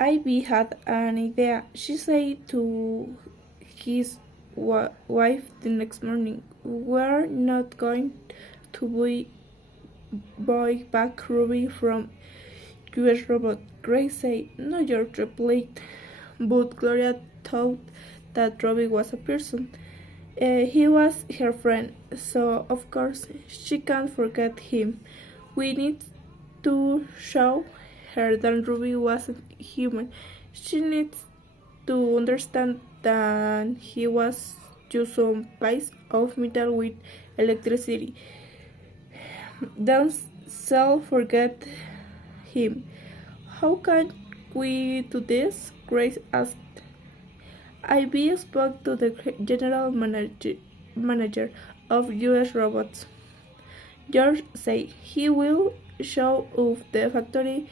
Ivy had an idea. She said to his wife the next morning, "We're not going to buy back Ruby from US Robot." Grace said, "No, George replied." But Gloria thought that Ruby was a person. He was her friend, so of course she can't forget him. We need to show her that Ruby wasn't human. She needs to understand that he was just some piece of metal with electricity. Don't shall forget him. How can we do this? Grace asked. Ivy spoke to the general manager of US Robots. George said he will show off the factory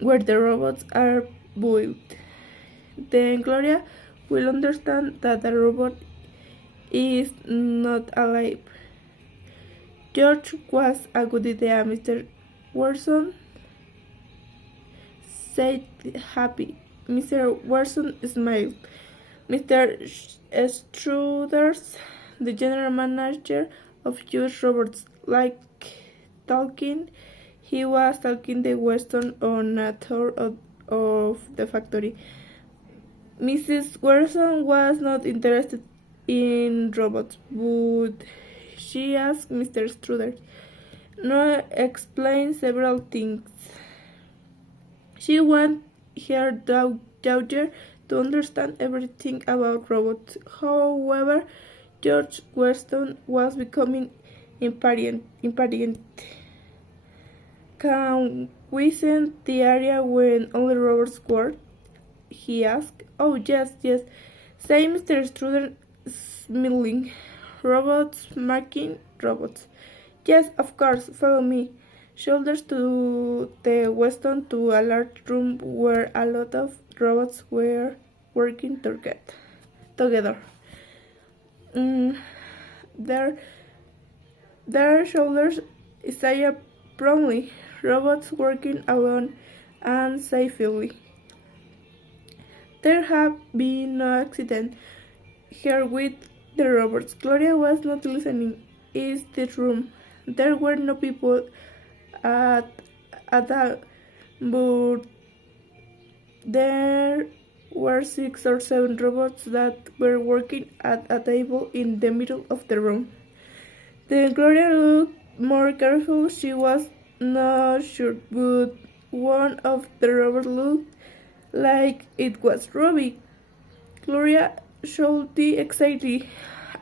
where the robots are built. Then Gloria will understand that the robot is not alive. George was a good idea, Mr. Watson said happy. Mr. Watson smiled. Mr. Struders, the general manager of US Robots, like talking. He was talking to Weston on a tour of the factory. Mrs. Watson was not interested in robots, but she asked Mr. Struders to explain several things. She wanted her daughter to understand everything about robots. However, George Weston was becoming impatient. "Can we send the area when only robots work?" he asked. "Oh, yes, yes," said Mr. Struder, smiling. "Robots making robots." "Yes, of course, follow me." Shoulders to the Weston to a large room where a lot of robots were working together. Their shoulders say promptly, robots working alone and safely. There have been no accident here with the robots. Gloria was not listening. Is this room? There were no people at all, but there were 6 or 7 robots that were working at a table in the middle of the room. Then Gloria looked more careful. She was not sure, but one of the robots looked like it was Ruby. Gloria shouted excitedly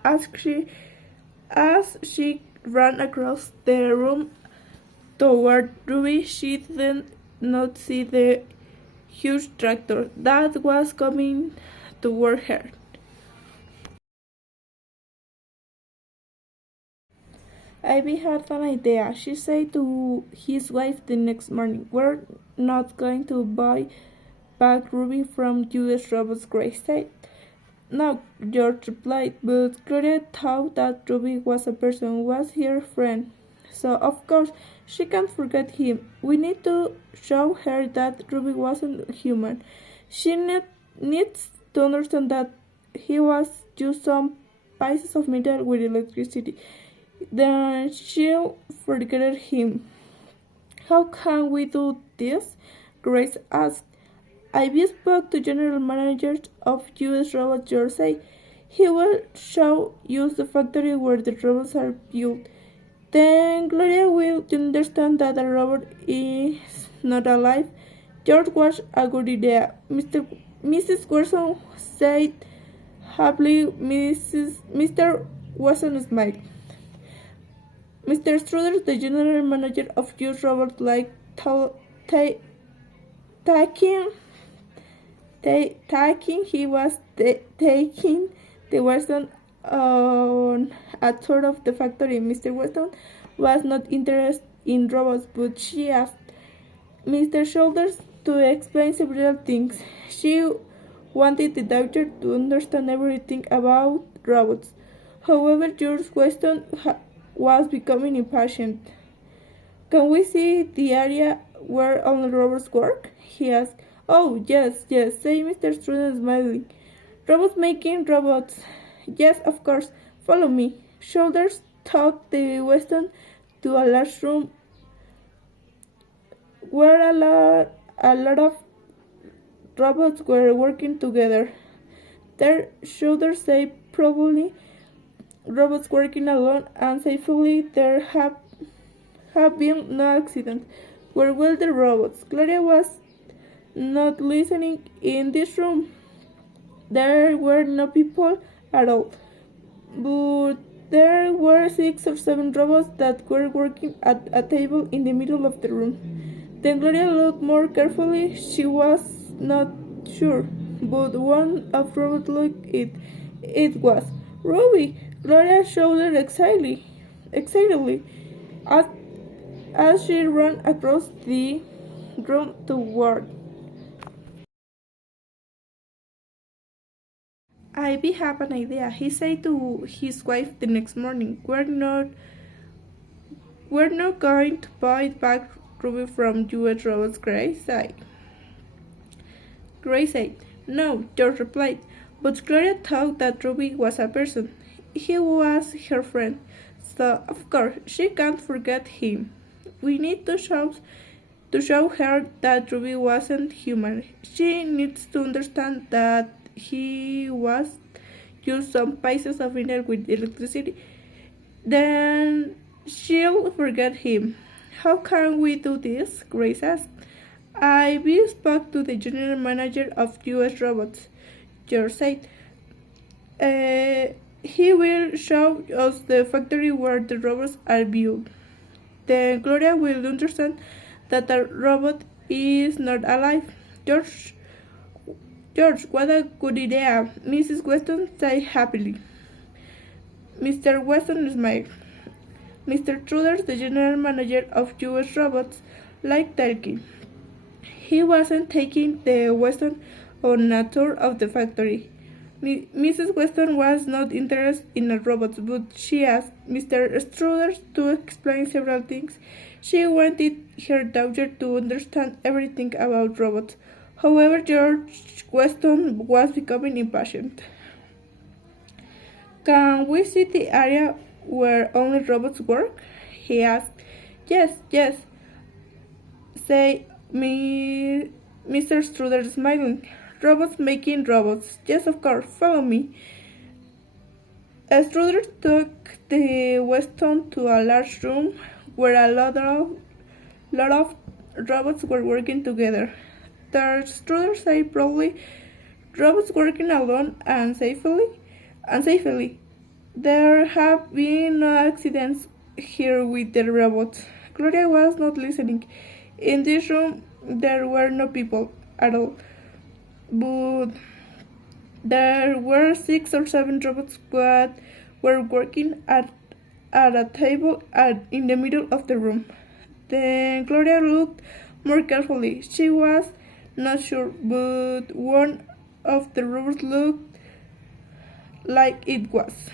as she ran across the room toward Ruby. She did not see the huge tractor that was coming toward her. Ivy had an idea. She said to his wife the next morning, "We're not going to buy back Ruby from US Robots." Grace said. "No," George replied, but Gloria thought that Ruby was a person, was her friend. So, of course, she can't forget him. We need to show her that Ruby wasn't human. She needs to understand that he was just some pieces of metal with electricity. Then she'll forget him. How can we do this? Grace asked. Ivy spoke to general manager of US Robot Jersey. He will show you the factory where the robots are built. Then Gloria will understand that the robot is not alive. George was a good idea. Mrs. Wilson said happily. Mr. Watson smiled. Mr. Struder, the general manager of US Robot, like taking he was taking the Weston on a tour of the factory. Mr. Weston was not interested in robots, but she asked Mr. Shoulders to explain several things. She wanted the doctor to understand everything about robots. However, George Weston was becoming impatient. "Can we see the area where only robots work? He asked. Oh, yes, yes, said Mr. Strudel, smiling. Robots making robots. Yes, of course. Follow me. Shoulders took the Weston to a large room where a lot of robots were working together. Their shoulders say probably robots working alone and safely there have been no accidents. Where were the robots? Gloria was not listening in this room. There were no people at all. But there were 6 or 7 robots that were working at a table in the middle of the room. Then Gloria looked more carefully. She was not sure, but one of robots looked it. It was Ruby. Gloria shouted excitedly, as she ran across the room toward. I have an idea, he said to his wife the next morning. We're not going to buy back Ruby from US Robots, Grace said. No, George replied. But Gloria thought that Ruby was a person. He was her friend, so of course she can't forget him. We need to show her that Ruby wasn't human. She needs to understand that he was just some pieces of inner with electricity. Then she'll forget him. How can we do this? Grace asked. I spoke to the general manager of US Robots, George said. He will show us the factory where the robots are built. Then Gloria will understand that a robot is not alive. George, what a good idea, Mrs. Weston said happily. Mr. Weston smiled. Mr. Truders, the general manager of US Robots, liked talking. He wasn't taking the Weston on a tour of the factory. Mrs. Weston was not interested in robots, but she asked Mr. Struders to explain several things. She wanted her daughter to understand everything about robots. However, George Weston was becoming impatient. Can we see the area where only robots work? He asked. Yes, said Mr. Struder, smiling. Robots making robots. Yes, of course. Follow me. Struder took the Weston to a large room where a lot of robots were working together. The Struder said probably robots working alone and safely. There have been no accidents here with the robots. Gloria was not listening. In this room there were no people at all. But there were 6 or 7 robots that were working at a table in the middle of the room. Then Gloria looked more carefully. She was not sure, but one of the robots looked like it was.